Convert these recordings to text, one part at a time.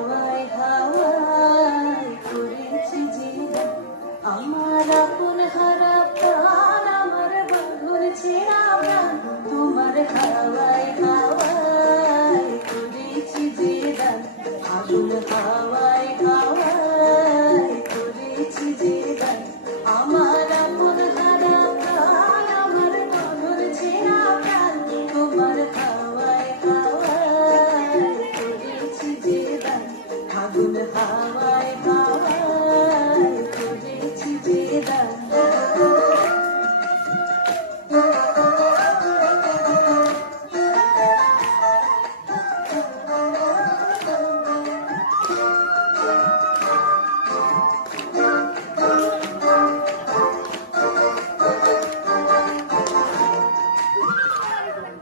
হাওয়ায় হাওয়ায় করেছি জীবন, আমার আপন হারা প্রাণ, আমার বন্ধুর ছেঁড়া প্রাণ, তোমার হাওয়ায় হাওয়ায় করেছি জীবন, আগুন হাওয়ায় হাওয়ায় করেছি জীবন, আমার আপন হারা প্রাণ, আমার বন্ধুর ছেঁড়া প্রাণ, তোমার হাওয়ায় হাওয়ায় করেছি জীবন, আগুন হাওয়ায় হাওয়ায় করেছি জীবন।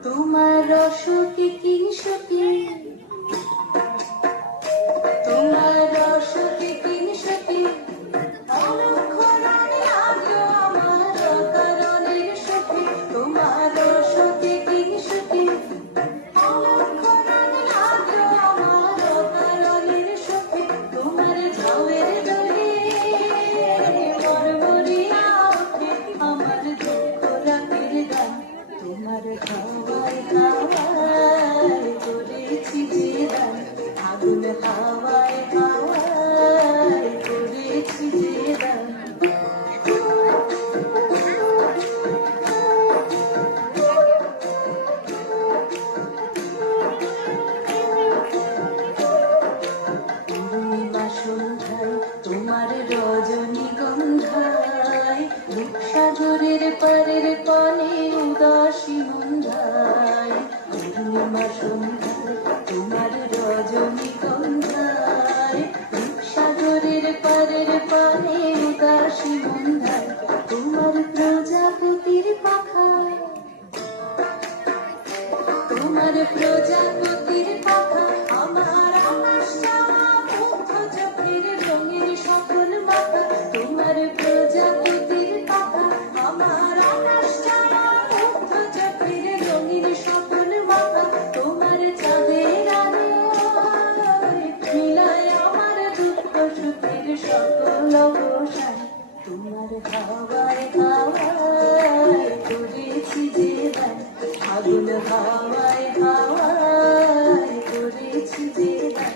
তোমার রসকে কিংসকে, তোমার রসকে কিংসকে, অলক্ষ রানী লাগলো আমার অকারণের সুখে, তোমার রসকে কিংসকে, অলক্ষ রানী লাগলো আমার অকারণের সুখে, তোমার ঝাউয়ের দোলে মরমরিয়া ওঠে আমার দুঃখ রাতের গান, তোমার হাওয়ায় হাওয়ায় করেছি জীবন, আগুন হাওয়ায় হাওয়ায় করেছি জীবন। পূর্ণিমা সন্ধ্যায় তোমার রজনীগন্ধায়, রূপসাগরের পারের পানে উদাসী মন্ধায়, পূর্ণিমা সন্ধ্যায় তোমার রজনীগন্ধায়, রূপসাগরের পারের পানে উদাসী মন্ধায়, তোমার প্রজাপতির পাখা, তোমার প্রজাপতির পাখা, আমার আকাশ চাওয়া মুগ্ধ চোখের রঙের সকল মাথা, তোমার প্রজাপতির পাখা, আমার আকাশ চাওয়া মুগ্ধ চোখের রঙের সকল মাথা, তোমার চাঁদের আলোয় মিলায় আমার দুঃখ সুখের সকল অবসান, তোমার হাওয়ায় হাওয়ায় করেছি জীবন, আগুন হাওয়ায় হাওয়ায় করেছি জীবন,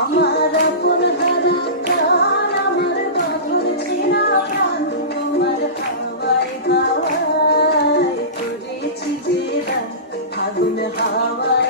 আমার আপন হারা প্রাণ, আমার বাঁধন ছেঁড়া প্রাণ, তোমার হাওয়ায় হাওয়ায় করেছি জীবন, আগুন হাওয়ায়